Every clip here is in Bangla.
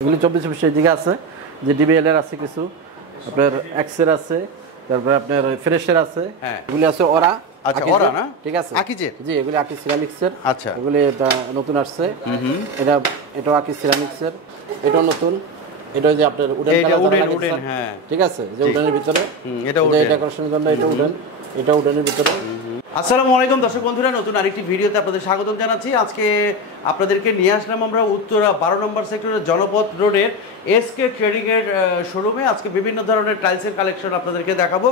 এগুলি 24 দিকে আছে, যে ডিবিএল এর আছে কিছু, আপনার এক্সের আছে, তারপরে আপনার ফ্রেশের আছে, এগুলি আছে ওরা। আচ্ছা, ওরা না, ঠিক আছে, আকিজের। জি, এগুলি আকি সিরামিক্সের। আচ্ছা, এগুলি নতুন আসছে। এটাও আকি সিরামিক্সের, এটাও নতুন। এটা যে আপনার উডেন কালার, হ্যাঁ ঠিক আছে, যে উডেনের ভিতরে এটা ডেকোরেশনের জন্য এটা উডেন, এটা উডেনের ভিতরে। আসসালামু আলাইকুম দর্শক বন্ধুরা, নতুন আরেকটি ভিডিওতে আপনাদের স্বাগতম জানাচ্ছি। আজকে আপনাদেরকে নিয়ে আসলাম আমরা উত্তরা 12 নম্বর সেক্টরের জনপথ রোডের এসকে ট্রেডিংয়ের শোরুমে। আজকে বিভিন্ন ধরনের টাইলসের কালেকশন আপনাদেরকে দেখাবো।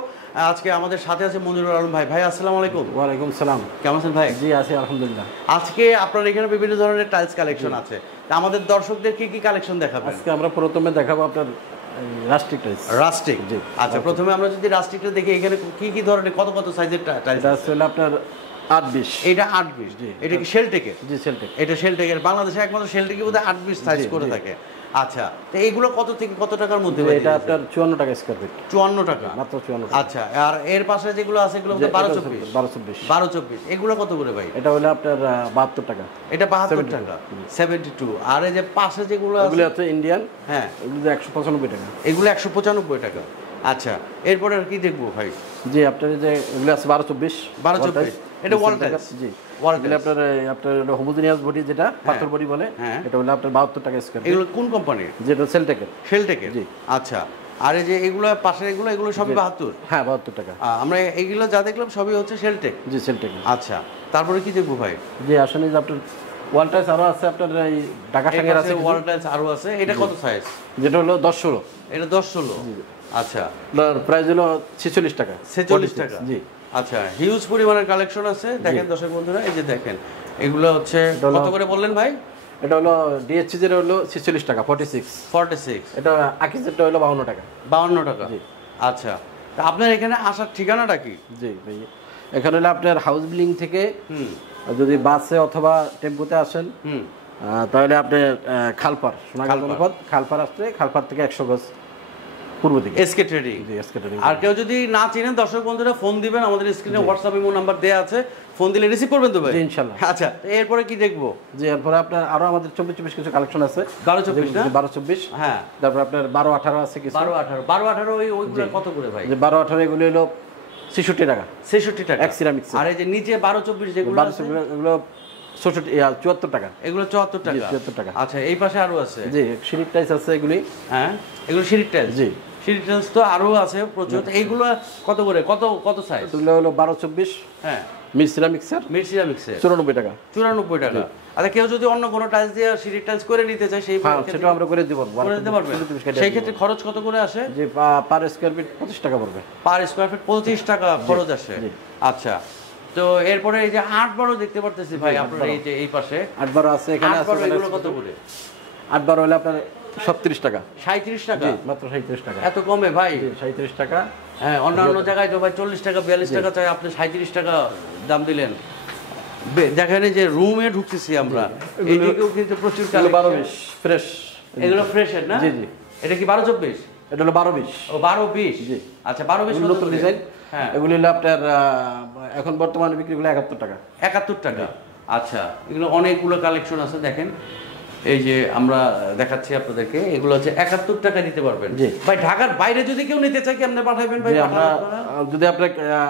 আজকে আমাদের সাথে আছে মনিরুল আলম ভাই। ভাই আসসালামু আলাইকুম। ওয়ালাইকুম সালাম। কেমন আছেন ভাই? জি আছি আলহামদুলিল্লাহ। আজকে আপনার এখানে বিভিন্ন ধরনের টাইলস কালেকশন আছে, আমাদের দর্শকদের কি কি কালেকশন দেখাবেন? আজকে আমরা প্রথমে দেখাবো আপনার রাস্টিক টাইলস। রাস্টিক, জি। আচ্ছা, প্রথমে আমরা যদি রাস্টিকটা দেখি, এখানে কি কি ধরনের কত কত সাইজের টাইলস আছে? আসলে আপনার 8-20। এটা 8-20, জি। এটা কি শেলটেকের? জি, শেলটেক। এটা শেলটেকের, বাংলাদেশে একমাত্র শেলটেকই বোধহয় 8-20 সাইজ করে থাকে। আচ্ছা, তো এইগুলো কত থেকে কত টাকার মধ্যে? এটা আপনার 54 টাকা স্কয়ার ফিট। 54 টাকা, মাত্র 54। আচ্ছা, আর এর পাশে যেগুলো আছে এগুলো 12-24 এগুলো কত করে ভাই? এটা হলো আপনার 72 টাকা। এটা 72 টাকা, 72। আর এই যে পাশে যেগুলো আছে এগুলো হচ্ছে ইন্ডিয়ান, হ্যাঁ, এগুলো 195 টাকা। এগুলো 195 টাকা। আচ্ছা, এরপরে আর কি দেখবো ভাই? জি, আপনার যে এগুলো আছে 12-24। এটা ওয়াল টাইলস, জি। ওয়াল এগুলো আপনার হোমোজেনিয়াস বডি, যেটা পাথর বডি বলে, এটা হলো আপনার 72 টাকা স্কয়ার। এগুলো কোন কোম্পানির? যেটা শেলটেকের। শেলটেকের, জি। আচ্ছা, আর এই যে এগুলো পাশের এগুলো সবই 72? হ্যাঁ, 72 টাকা। আমরা এইগুলো যা দেখলাম সবই হচ্ছে শেলটেক। জি, শেলটেক। আচ্ছা, তারপরে কি দেখবো ভাই? জি, আসলে যে আপনার ওয়াল টাইলস আরো আছে, আপনার এই ঢাকা টাঙ্গের আছে, ওয়াল টাইলস আরো আছে। এটা কত সাইজ? যেটা হলো 10-16। এটা 10-16, আচ্ছা। প্রাইস হলো 46 টাকা। 46 টাকা, জি। আচ্ছা, হিউজ পরিমাণের কালেকশন আছে। দেখেন দর্শক বন্ধুরা, এই যে দেখেন, এগুলো হচ্ছে কত করে বললেন ভাই? এটা হলো ডিএসসি যেটা হলো 46 টাকা, 46। এটা আকিজেরটা হলো 52 টাকা। 52 টাকা, জি। আচ্ছা, তা আপনার এখানে আসার ঠিকানাটা কি? জি ভাই, এখানে হলো আপনার হাউস বিল্ডিং থেকে যদি বাসে অথবা টেম্পুতে আসেন, তাহলে আপনি খালপাড়, সোনাগাঁও জনপদ, খালপাড় আসলে খালপাড় থেকে 100 গজ পূর্ব দিকে এসকে ট্রেডিং। জি, এসকে ট্রেডিং। আর কেউ যদি না চিনেন দর্শক বন্ধুরা, ফোন দিবেন, আমাদের স্ক্রিনে হোয়াটসঅ্যাপ ইমো নাম্বার দেয়া আছে, ফোন দিলে রিসিভ করবেন তো ভাই? জি, ইনশাআল্লাহ। আচ্ছা, এরপরে কি দেখবো? জি, এরপরে আপনার আরো আমাদের 24 কিছু কালেকশন আছে। 12-24, হ্যাঁ। তারপর আপনার 12-18 আছে কিছু। 12-18 ওইগুলো কত করে ভাই? যে 12-18 এগুলো হলো 66 টাকা। 66 টাকা, এক সিরামিক্স। আর এই যে নিচে 12-24 যেগুলো আছে এগুলো 74 টাকা। এগুলো 74 টাকা। 74 টাকা। আচ্ছা, এই পাশে আরো আছে। জি, সিরিপ টাইলস আছে এগুলি। হ্যাঁ, এগুলো সিরিপ টাইলস। জি, সিরিপ টাইলস তো আরো আছে প্রচুর। এইগুলো কত করে, কত সাইজ? এগুলো হলো 12-24। হ্যাঁ, মিড সিরামিক্সের 94 টাকা। 94 টাকা। আচ্ছা, কেউ যদি অন্য কোনো টাইলস দিয়ে সিরিপ টাইলস করে নিতে চায়, সেই সেটা আমরা করে দেব। করে দিতে পারবেন? সেই ক্ষেত্রে খরচ কত করে আসে? যে পার স্কয়ার ফিট 25 টাকা পড়বে। পার স্কয়ার ফিট 25 টাকা খরচ আসে। আচ্ছা, তো এরপরে এই যে 8-12 দেখতে পারতেছি ভাই আপনার এই যে এই পাশে 8-12 আছে, এখানে আছে। এগুলো কত করে? 8-12 হলো আপনার 37 টাকা। 37 টাকা, মাত্র 37 টাকা। এত কমে ভাই? 37 টাকা। হ্যাঁ, অন্যান্য জায়গায় তো ভাই 40 টাকা 42 টাকা চাই, আপনি 37 টাকা দাম দিলেন। দেখেন যে রুমে ঢুকতেছি আমরা, এইদিকেও কিন্তু প্রচুর কালেকশন। 12-20 ফ্রেশ। এগুলো ফ্রেশের না? জি জি। এটা কি 12-24? এটা হলো 12-20। ও, 12-20, জি। আচ্ছা, 12-20 নতুন ডিজাইন। হ্যাঁ, এগুলো হলো আপনার এখন বর্তমানে বিক্রি হলো 71 টাকা। 71 টাকা। আচ্ছা, এগুলো অনেকগুলো কালেকশন আছে। দেখেন, এই যে আমরা দেখাচ্ছি আপনাদেরকে, এগুলো হচ্ছে 71 টাকা দিতে পারবেন। জি ভাই, ঢাকার বাইরে যদি কেউ নিতে চায়, কেমনে পাঠাবেন ভাই? যদি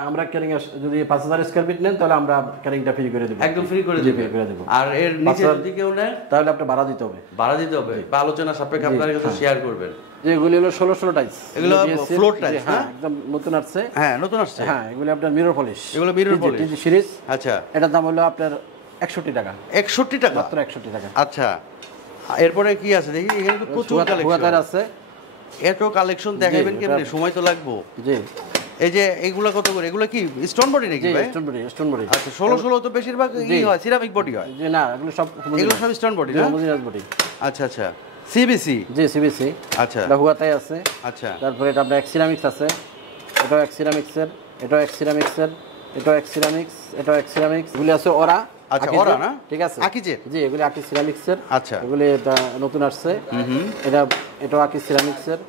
আমরা ক্যারিং যদি 5000 স্কয়ার ফিট নেন, তাহলে আমরা ক্যারিংটা ফ্রি করে দেব। একদম ফ্রি করে দেব। আর এর নিচে যদি কেউ নেয়, তাহলে আপনি ভাড়া দিতে হবে। বা আলোচনা সাপেক্ষে আপনার কাছে শেয়ার করবেন। যে এগুলো হলো 16 টাইলস। এগুলো ফ্লোর টাইলস। হ্যাঁ, একদম নতুন আসছে। হ্যাঁ, নতুন আসছে। হ্যাঁ, এগুলো আপনার মিরর পলিশ। এগুলো মিরর পলিশ সিরিজ। আচ্ছা, এটার দাম হলো আপনার 61 টাকা। 61 টাকা, মাত্র 61 টাকা। আচ্ছা, এরপরে কি আছে দেখি? এখানে তো প্রচুর কালেকশন আছে। এত কালেকশন দেখাবেন কেমনে? সময় তো লাগবে। জি, এই যে এগুলা কত করে? এগুলা কি স্টোন বডি নাকি ভাই? Stone body. আচ্ছা, 16 তো বেশিরভাগ ই হয়, সিরামিক বডি হয়। জি না, এগুলো সব স্টোন বডি না? Homogeneous body. আচ্ছা আচ্ছা, সিবিসি। জি, সিবিসি। আচ্ছা, হুয়াতাই আছে। আচ্ছা, তারপরে এটা আপনার সিরামিক্স আছে। এটাও সিরামিক্সের, এটাও সিরামিক্সের, এটাও সিরামিক্স, এটাও সিরামিক্স। এগুলি আছে ওরা। আচ্ছা, ওরা না, ঠিক আছে, আকিজের। জি, এগুলি আকি সিরামিক্সের। আচ্ছা, এগুলি নতুন আসছে। এটাও আকি সিরামিক্সের।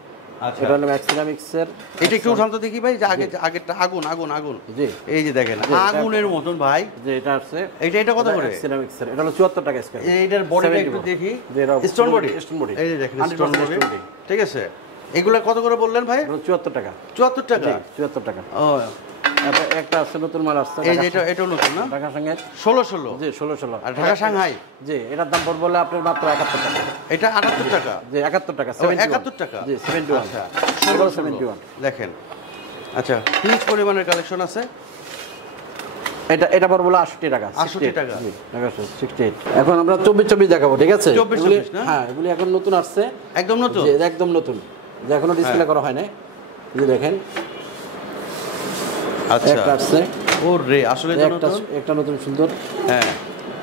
আচ্ছা। এটা হলো ম্যাক্সিমামিক্সের। এটা একটু উঠান তো দেখি ভাই, যে আগেরটা আগুন আগুন আগুন। জি এই যে দেখেন আগুনের মতন ভাই। যে এটা আছে এটা কত করে? ম্যাক্সিমামিক্সের এটা হলো 74 টাকা স্কয়ার। এইটার বডিটা একটু দেখি, স্টোন বডি। এই যে দেখেন স্টোন বডি, ঠিক আছে। এগুলা কত করে বললেন ভাই? 74 টাকা। 74 টাকা? 74 টাকা। ও তারপর একটা আছে নতুন মাল আসছে, এই যে এটাও নতুন না? ঢাকা সঙ্গে 16 জি 16 আর ঢাকা সাংহাই? জি এটার দাম পড়বে বলে আপনার মাত্র 71 টাকা। এটা 78 টাকা? জি 71 টাকা। 71 টাকা? জি 71। আচ্ছা 71 দেখেন। আচ্ছা হিউজ পরিমাণের কালেকশন আছে। এটা পড়বে 68 টাকা। 68 টাকা? জি 68। এখন আমরা 24 দেখাবো, ঠিক আছে? 24 না? হ্যাঁ এগুলি এখন নতুন আসছে, একদম নতুন? জি একদম নতুন, যে এখনো ডিসপ্লে করা হয় নাই। এই দেখেন আচ্ছা একটা আসছে, ওরে আসলে তো নতুন। একটা নতুন সুন্দর হ্যাঁ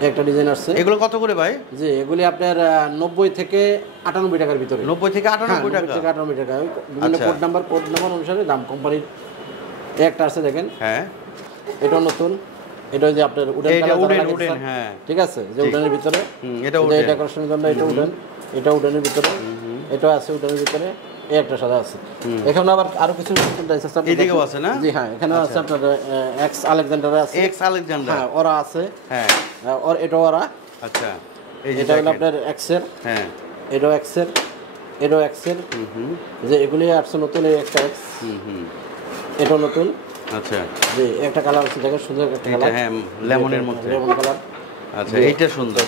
একটা ডিজাইন আসছে। এগুলো কত করে ভাই? জি এগুলি আপনার 90 থেকে 98 টাকার ভিতরে। 90 থেকে 98 টাকা? 90 থেকে 98 টাকা। বিভিন্ন আচ্ছা। কোড নাম্বার অনুসারে দাম কোম্পানির। একটা আছে দেখেন, হ্যাঁ এটা নতুন। এটা যে আপনার উডেন এটা কালার উডেন লাগানো উডেন, আছে, হ্যাঁ ঠিক আছে, যে উডেনের ভিতরে। এটা এই উডেন। ডেকোরেশনের জন্য এটা উডেন, এটা উডেনের ভিতরে, এটা আছে উডেনের ভিতরে, এই একটা সাদা আছে। এখানে আবার আরো কিছু ডিজাইন আছে। এদিকেও আছে না? জি হ্যাঁ, এখানে আছে আপনার এক্স আলেকজান্ডার আছে, এক্স আলেকজান্ডার, হ্যাঁ ওরা আছে, হ্যাঁ আর এটা ওরা। আচ্ছা এই যে এটা হলো দেখেন। আপনার এক্স এর, হ্যাঁ এটাও এক্স এর, এটাও এক্স এর। যে এগুলি আসছে নতুন, এই একটা এক্স, এটাও নতুন। আচ্ছা যে একটা কালার আছে দেখেন, সুন্দর একটা এটা কালার, হ্যাঁ লেমনের মধ্যে। Lemon colour. আচ্ছা এইটা সুন্দর।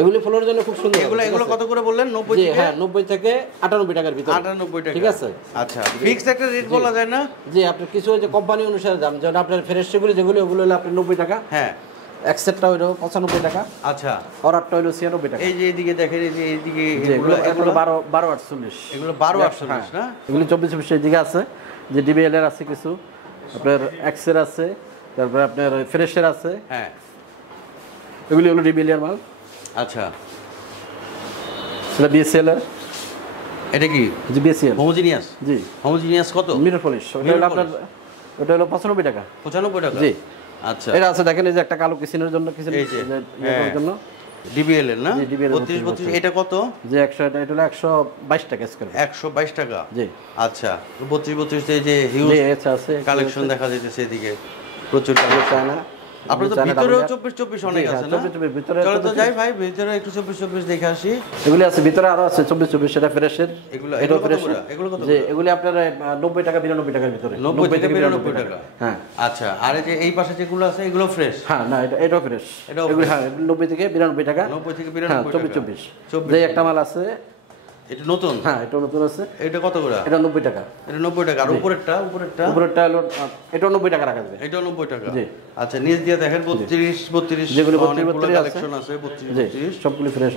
এগুলি ফলোর জন্য খুব সুন্দর। এগুলো কত করে বললেন? 90 জি থেকে? হ্যাঁ 90 থেকে 98 টাকার ভিতরে। 98 টাকা, ঠিক আছে। আচ্ছা ফিক্স একটা রেট বলা যায় না? জি আপনি কিছু যে কোম্পানি অনুসারে দাম, যেমন আপনার ফ্রেশগুলি যেগুলো ওগুলো হলো আপনার 90 টাকা, হ্যাঁ এক্সেটটা হলো 95 টাকা, আচ্ছা অরারটা হলো 96 টাকা। এই যে এইদিকে দেখেন, এই যে এইদিকে এগুলো 12 এগুলো 12-48 না? এগুলি 24 এদিকে আছে, যে ডিবিএল এর আছে কিছু, আপনার এক্সের আছে, তারপরে আপনার ফ্রেশের আছে। হ্যাঁ এগুলি হলো ডিবিএল এর মাল। আচ্ছা এটা বিএসএল এর। এটা কি? জি বিএসএল, হোমোজিনিয়াস? জি হোমোজিনিয়াস কত? Mirror polish. ওটা হলো আপনার, ওটা হলো 95 টাকা। 95 টাকা? জি আচ্ছা এটা আছে দেখেন, এই যে একটা কালো কিসিনের জন্য, কিসিন এই যে, এর জন্য ডিবিএল এর না? জি, DBL এর 32 এটা কত? যে 100, এটা হলো 122 টাকা স্কয়ার। 122 টাকা? জি আচ্ছা 32 এই যে হিউজ জি এটা আছে কালেকশন দেখা যাইতেছে এদিকে, প্রচুর কালেকশন। চায়না। আপনার তো ভিতরেও 24 অনেক আছে না? 24 ভিতরে। চলো তো যাই ভাই, ভিতরে একটু 24 দেখে আসি। এগুলি আছে ভিতরে, আরো আছে 24 সেটা ফ্রেশের। এগুলো এটাও কত ফ্রেশ। করে? এগুলো কত যে করে? এগুলি আপনার 90 টাকা 92 টাকার ভিতরে। 90 থেকে 92 টাকা? হ্যাঁ আচ্ছা আর এই যে এই পাশে যেগুলো আছে এগুলো ফ্রেশ? হ্যাঁ না এটাও ফ্রেশ। এটাও এগুলি fresh? হ্যাঁ 90 থেকে 92 টাকা। 90 থেকে হ্যাঁ 92 টাকা? 24 যে একটা মাল আছে, এটা নতুন? হ্যাঁ এটা নতুন আছে। এটা কত করে? এটা 90 টাকা। এটা 90 টাকা। আর উপরেরটা? উপরেরটা হলো এটাও 90 টাকা রাখা যাবে। এটাও 90 টাকা? জি। আচ্ছা নিচ দিয়ে দেখেন 32 যেগুলো 32 অনেকগুলো আছে। কালেকশন আছে, 32 জি সবগুলি ফ্রেশ।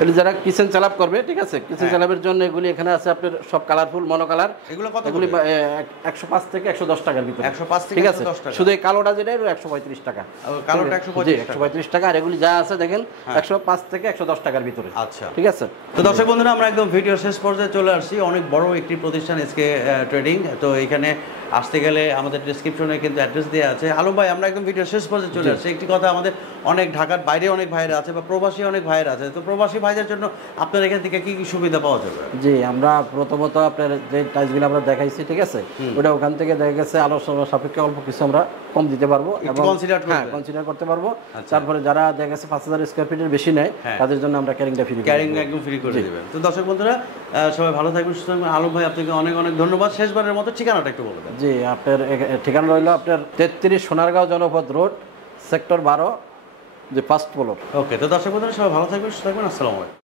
এগুলি যারা কিচেন চালাপ করবে, ঠিক আছে, কিচেন চালাপের জন্য এগুলি এখানে আছে আপনার সব কালারফুল মনো কালার। এগুলো কত? এগুলি 105 থেকে 110 টাকার ভিতরে। 105 থেকে ঠিক আছে, 110 টাকা? শুধু এই কালোটা যেটা এর 135 টাকা। কালোটা জি 135 টাকা? 135 টাকা। আর এগুলি যা আছে দেখেন 105 থেকে 110 টাকার ভিতরে। আচ্ছা ঠিক আছে। তো দর্শক বন্ধুরা, আমরা একদম ভিডিও শেষ পর্যায়ে চলে আসছি। অনেক বড় একটি প্রতিষ্ঠান এসকে ট্রেডিং। তো এখানে আসতে গেলে আমাদের ডেসক্রিপশনে কিন্তু অ্যাড্রেস দেওয়া আছে। আলম ভাই, আমরা একদম ভিডিও শেষ পর্যায়ে চলে আসছি। একটি কথা, আমাদের অনেক ঢাকার বাইরে অনেক ভাইরা আছে বা প্রবাসী অনেক ভাইরা আছে। তো প্রবাসী ভাইদের জন্য আপনার এখান থেকে কি কি সুবিধা পাওয়া যাবে? জি আমরা প্রথমত আপনার যে টাইলসগুলো আমরা দেখাইছি, ঠিক আছে, ওটা ওখান থেকে দেখা গেছে আলোচনা সাপেক্ষে অল্প কিছু আমরা কম দিতে পারবো এবং কনসিডার করতে পারবো। তারপরে যারা দেখা গেছে 5000 স্কয়ার ফিটের বেশি নেয়, তাদের জন্য আমরা ক্যারিংটা ফ্রি, ক্যারিং একদম ফ্রি করে দিবেন। তো দর্শক বন্ধুরা, সবাই ভালো থাকবেন, সুস্থ থাকবেন। আলম ভাই, আপনাকে অনেক অনেক ধন্যবাদ। শেষবারের মতো ঠিকানাটা একটু বলে দেন। জি আপনার ঠিকানা রইলো আপনার 33 সোনারগাঁও জনপদ রোড, সেক্টর 12, যে ফার্স্ট ফ্লোর। ওকে, তো দর্শক বন্ধুরা সবাই ভালো থাকবেন, সুস্থ থাকবেন। আসসালামু আলাইকুম।